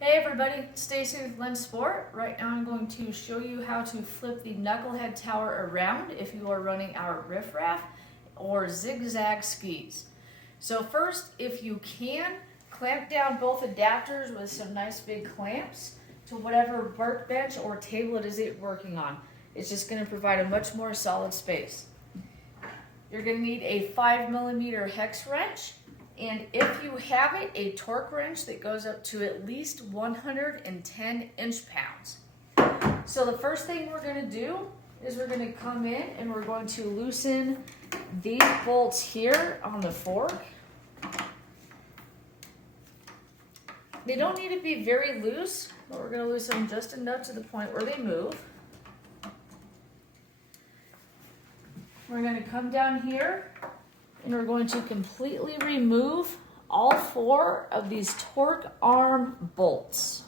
Hey everybody, it's Stacy with Lenz Sport. Right now I'm going to show you how to flip the knucklehead tower around if you are running our Riff-Raff or Zig Zag skis. So first, if you can, clamp down both adapters with some nice big clamps to whatever workbench or table it is that you're working on. It's just going to provide a much more solid space. You're going to need a 5mm hex wrench. And if you have it, a torque wrench that goes up to at least 110 inch-pounds. So the first thing we're going to do is we're going to come in and we're going to loosen these bolts here on the fork. They don't need to be very loose, but we're going to loosen them just enough to the point where they move. We're going to come down here and we're going to completely remove all 4 of these torque arm bolts.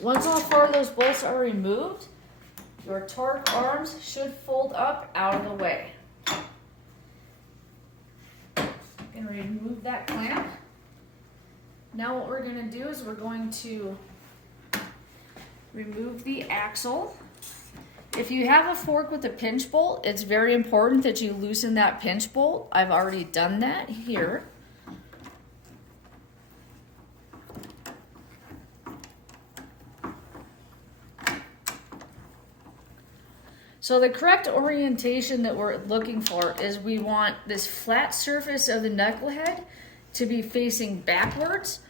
Once all 4 of those bolts are removed, your torque arms should fold up out of the way. I'm going to remove that clamp. Now what we're going to do is we're going to remove the axle. If you have a fork with a pinch bolt, it's very important that you loosen that pinch bolt. I've already done that here. So the correct orientation that we're looking for is we want this flat surface of the knucklehead to be facing backwards.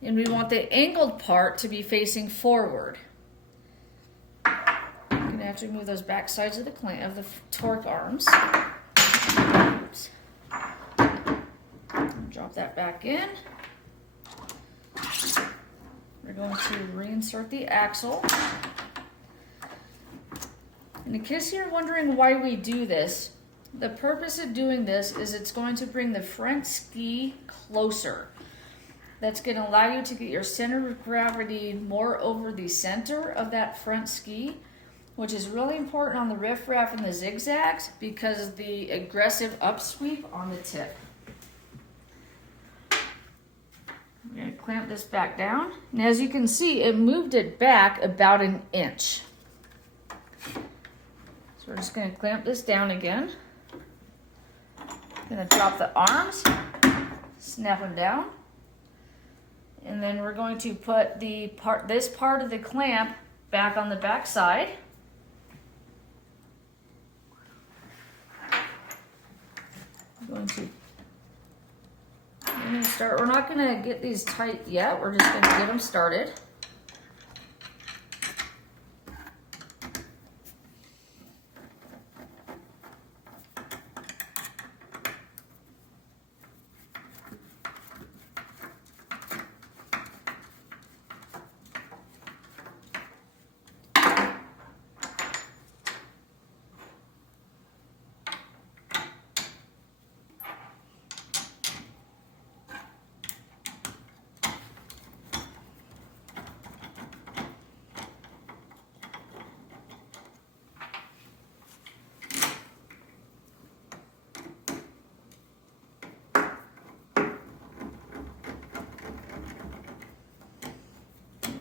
And we want the angled part to be facing forward. I'm going to have to remove those back sides of the torque arms. Oops. Drop that back in. We're going to reinsert the axle. And in case you're wondering why we do this, the purpose of doing this is it's going to bring the front ski closer. That's going to allow you to get your center of gravity more over the center of that front ski, which is really important on the Riff-Raff and the Zig Zags because of the aggressive upsweep on the tip. We're going to clamp this back down. And as you can see, it moved it back about 1 inch. So we're just going to clamp this down again. Going to drop the arms, snap them down. And then we're going to put this part of the clamp back on the back side. We're not going to get these tight yet. We're just going to get them started.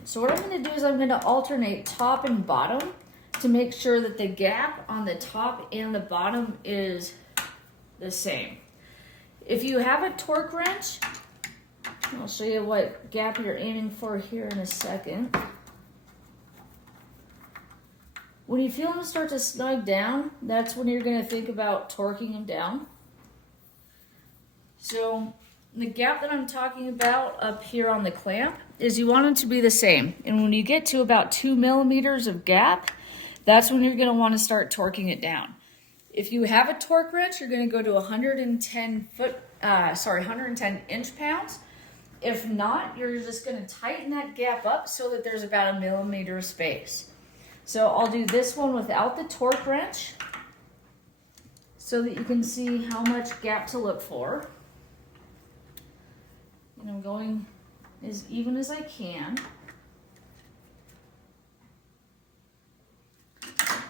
So what I'm going to do is I'm going to alternate top and bottom to make sure that the gap on the top and the bottom is the same. If you have a torque wrench, I'll show you what gap you're aiming for here in a second. When you feel them start to snug down, that's when you're going to think about torquing them down. So the gap that I'm talking about up here on the clamp is you want them to be the same. And when you get to about 2 millimeters of gap, that's when you're going to want to start torquing it down. If you have a torque wrench, you're going to go to 110 inch-pounds. If not, you're just going to tighten that gap up so that there's about 1 millimeter of space. So I'll do this one without the torque wrench so that you can see how much gap to look for. And I'm going as even as I can.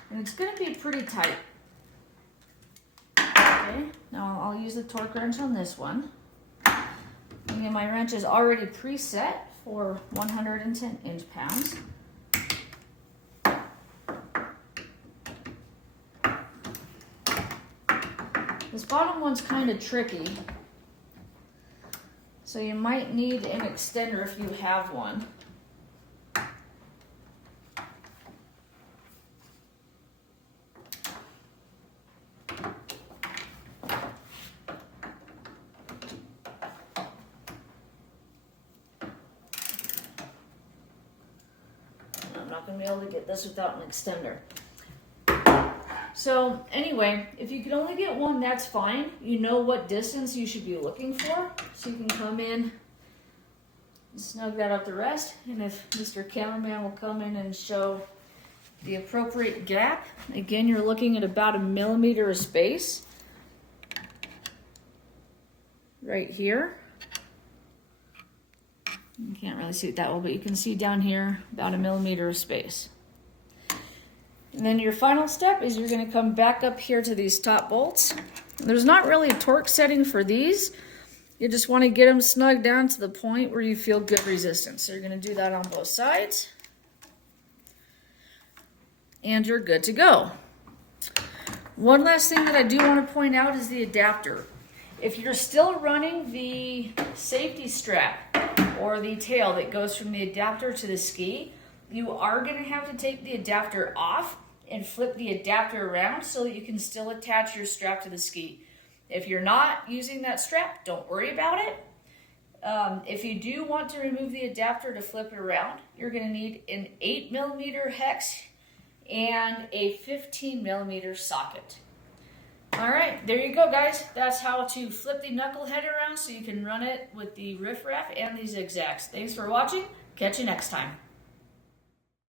And it's going to be pretty tight. Okay, now I'll use the torque wrench on this one. And my wrench is already preset for 110 inch-pounds. This bottom one's kind of tricky, so you might need an extender if you have one. I'm not going to be able to get this without an extender. So anyway, if you can only get one, that's fine. You know what distance you should be looking for. So you can come in and snug that up the rest. And if Mr. Cameraman will come in and show the appropriate gap. Again, you're looking at about 1 millimeter of space. Right here. You can't really see it that well, but you can see down here about 1 millimeter of space. And then your final step is you're going to come back up here to these top bolts. There's not really a torque setting for these. You just want to get them snug down to the point where you feel good resistance. So you're going to do that on both sides. And you're good to go. One last thing that I do want to point out is the adapter. If you're still running the safety strap or the tail that goes from the adapter to the ski, you are going to have to take the adapter off and flip the adapter around so that you can still attach your strap to the ski. If you're not using that strap, don't worry about it. If you do want to remove the adapter to flip it around, you're going to need an 8 millimeter hex and a 15 millimeter socket. All right, there you go, guys. That's how to flip the knucklehead around so you can run it with the Riff-Raff and the Zig Zags. Thanks for watching. Catch you next time.